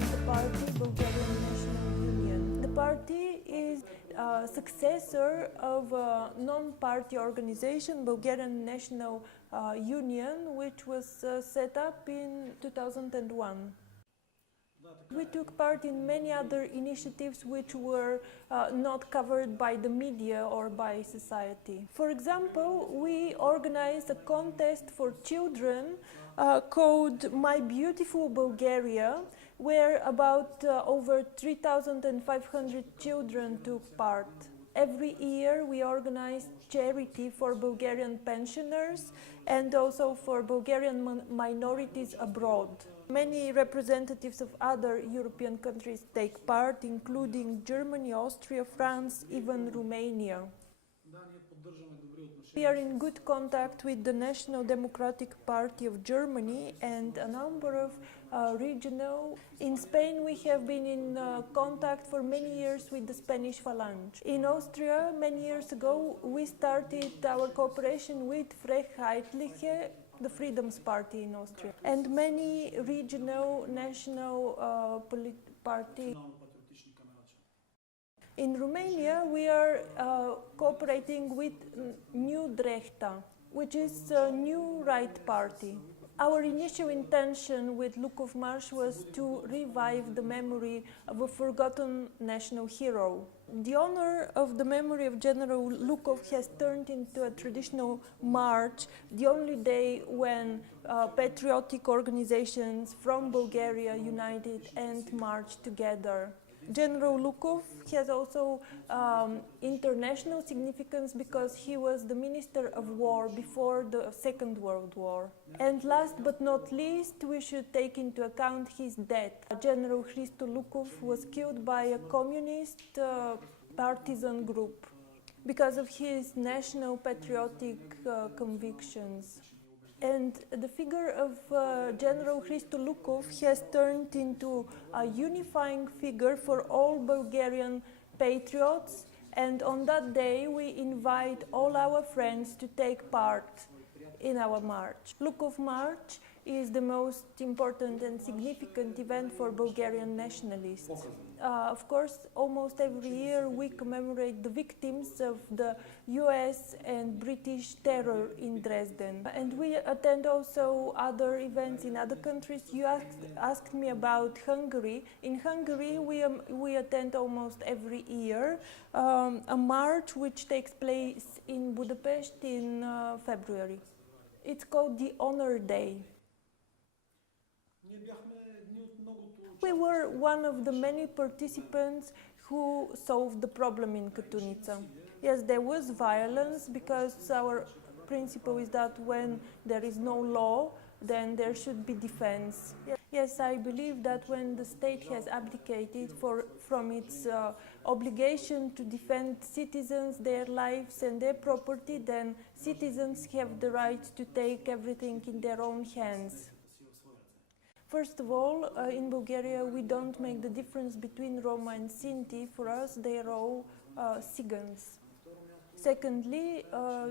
the party Bulgarian National Union. The party is a successor of a non-party organization, Bulgarian National Union, which was set up in 2001. We took part in many other initiatives which were not covered by the media or by society. For example, we organized a contest for children called My Beautiful Bulgaria, where about over 3,500 children took part. Every year we organize charity for Bulgarian pensioners and also for Bulgarian minorities abroad. Many representatives of other European countries take part, including Germany, Austria, France, even Romania. We are in good contact with the National Democratic Party of Germany and a number of regional. In Spain, we have been in contact for many years with the Spanish Phalange. In Austria, many years ago, we started our cooperation with Freiheitliche, the Freedoms Party in Austria, and many regional, national parties. In Romania, we are cooperating with New Drehta, which is a new right party. Our initial intention with Lukov March was to revive the memory of a forgotten national hero. The honor of the memory of General Lukov has turned into a traditional march, the only day when patriotic organizations from Bulgaria united and marched together. General Lukov has also international significance because he was the Minister of War before the Second World War. And last but not least, we should take into account his death. General Hristo Lukov was killed by a communist partisan group because of his national patriotic convictions. And the figure of General Hristo Lukov has turned into a unifying figure for all Bulgarian patriots, and on that day we invite all our friends to take part in our march. Lukov March is the most important and significant event for Bulgarian nationalists. Of course, almost every year we commemorate the victims of the US and British terror in Dresden. And we attend also other events in other countries. You asked me about Hungary. In Hungary, we attend almost every year a march which takes place in Budapest in February. It's called the Honor Day. We were one of the many participants who solved the problem in Kotunica. Yes, there was violence because our principle is that when there is no law, then there should be defense. Yes, I believe that when the state has abdicated from its obligation to defend citizens, their lives and their property, then citizens have the right to take everything in their own hands. First of all, in Bulgaria, we don't make the difference between Roma and Sinti. For us, they are all Cigans. Secondly,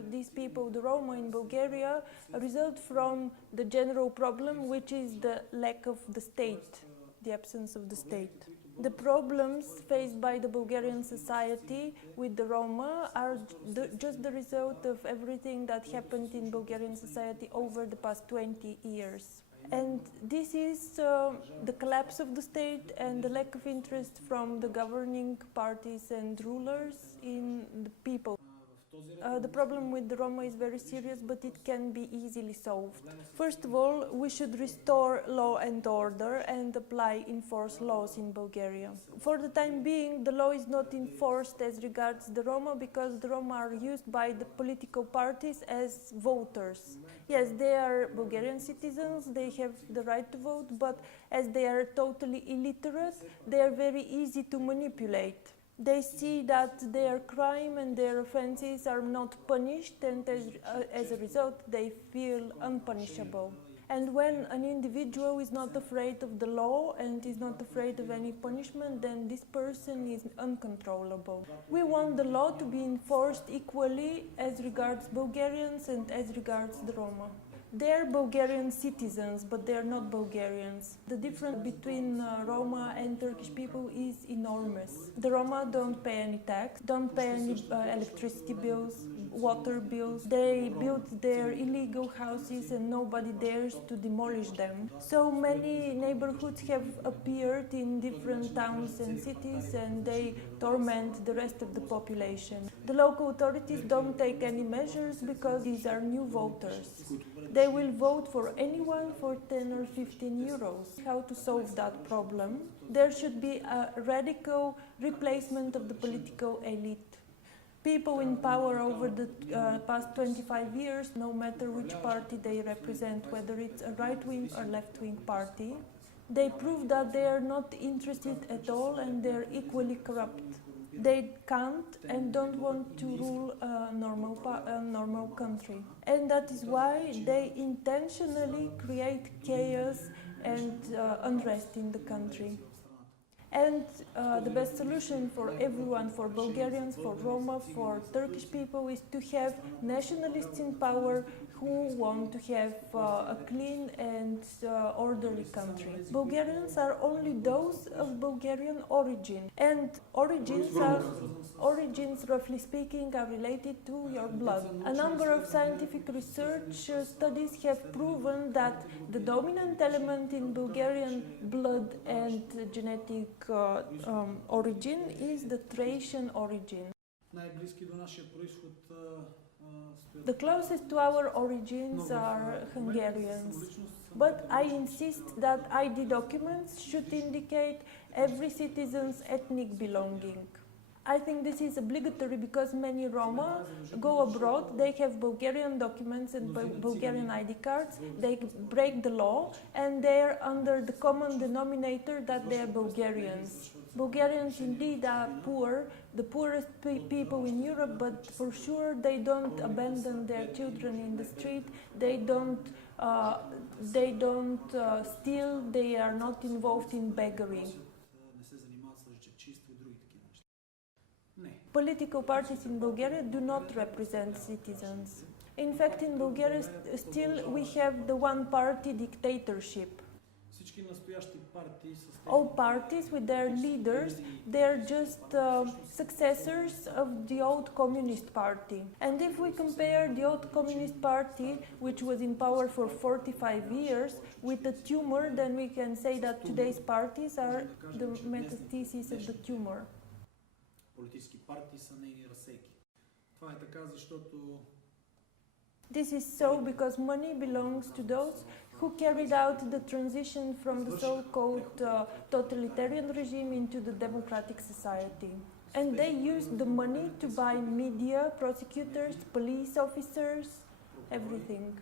these people, the Roma in Bulgaria, result from the general problem, which is the lack of the state, the absence of the state. The problems faced by the Bulgarian society with the Roma are just the result of everything that happened in Bulgarian society over the past 20 years. And this is the collapse of the state and the lack of interest from the governing parties and rulers in the people. The problem with the Roma is very serious, but it can be easily solved. First of all, we should restore law and order and enforce laws in Bulgaria. For the time being, the law is not enforced as regards the Roma because the Roma are used by the political parties as voters. Yes, they are Bulgarian citizens, they have the right to vote, but as they are totally illiterate, they are very easy to manipulate. They see that their crime and their offenses are not punished, and as a result they feel unpunishable. And when an individual is not afraid of the law and is not afraid of any punishment, then this person is uncontrollable. We want the law to be enforced equally as regards Bulgarians and as regards the Roma. They're Bulgarian citizens, but they're not Bulgarians. The difference between Roma and Turkish people is enormous. The Roma don't pay any tax, don't pay any electricity bills, water bills. They build their illegal houses and nobody dares to demolish them. So many neighborhoods have appeared in different towns and cities, and they torment the rest of the population. The local authorities don't take any measures because these are new voters. They will vote for anyone for 10 or 15 euros. How to solve that problem? There should be a radical replacement of the political elite. People in power over the past 25 years, no matter which party they represent, whether it's a right-wing or left-wing party, they prove that they are not interested at all and they're equally corrupt. They can't and don't want to rule a normal country. And that is why they intentionally create chaos and unrest in the country. And the best solution for everyone, for Bulgarians, for Roma, for Turkish people, is to have nationalists in power who want to have a clean and orderly country. Bulgarians are only those of Bulgarian origin, and origins, roughly speaking, are related to your blood. A number of scientific research studies have proven that the dominant element in Bulgarian blood and genetic origin is the Thracian origin. The closest to our origins are Hungarians, but I insist that ID documents should indicate every citizen's ethnic belonging. I think this is obligatory because many Roma go abroad, they have Bulgarian documents and Bulgarian ID cards, they break the law and they're under the common denominator that they're Bulgarians. Bulgarians indeed are poor, the poorest people in Europe, but for sure they don't abandon their children in the street, they don't steal, they are not involved in beggary. Political parties in Bulgaria do not represent citizens. In fact, in Bulgaria still we have the one-party dictatorship. All parties with their leaders, they're just successors of the old Communist Party. And if we compare the old Communist Party, which was in power for 45 years, with the tumor, then we can say that today's parties are the metastasis of the tumor. This is so because money belongs to those who carried out the transition from the so-called totalitarian regime into the democratic society. And they used the money to buy media, prosecutors, police officers, everything.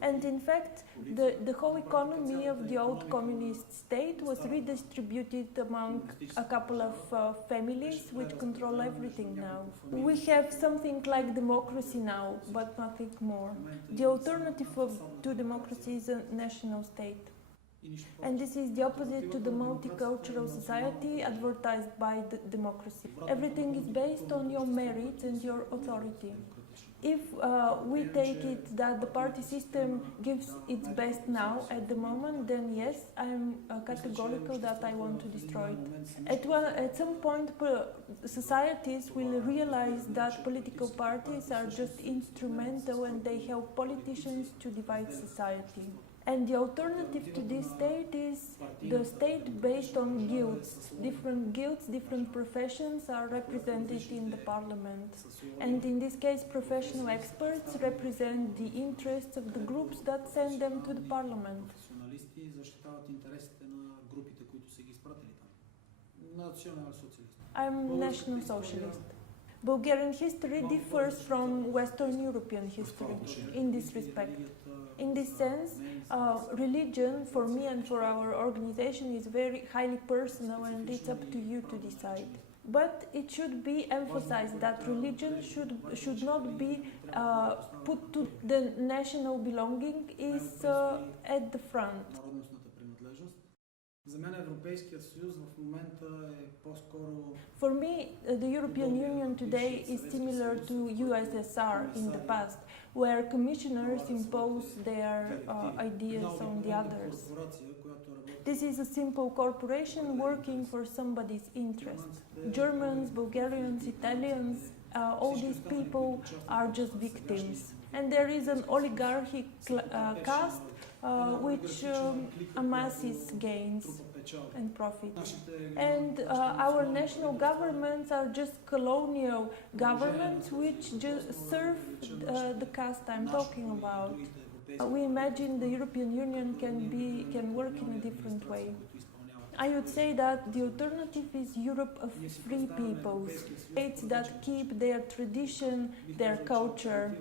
And in fact, the whole economy of the old communist state was redistributed among a couple of families which control everything now. We have something like democracy now, but nothing more. The alternative to democracy is a national state. And this is the opposite to the multicultural society advertised by the democracy. Everything is based on your merit and your authority. If we take it that the party system gives its best now at the moment, then yes, I am categorical that I want to destroy it. At some point, societies will realize that political parties are just instrumental and they help politicians to divide society. And the alternative to this state is the state based on guilds. Different professions are represented in the parliament. And in this case, professional experts represent the interests of the groups that send them to the parliament. I'm National Socialist. Bulgarian history differs from Western European history in this respect. In this sense, religion for me and for our organization is very highly personal and it's up to you to decide. But it should be emphasized that religion should not be put to the national belonging is at the front. For me, the European Union today is similar to USSR in the past, where commissioners impose their ideas on the others. This is a simple corporation working for somebody's interest. Germans, Bulgarians, Italians, all these people are just victims. And there is an oligarchic caste which amasses gains and profits. And our national governments are just colonial governments which just serve the caste I'm talking about. We imagine the European Union can work in a different way. I would say that the alternative is Europe of free peoples, states that keep their tradition, their culture,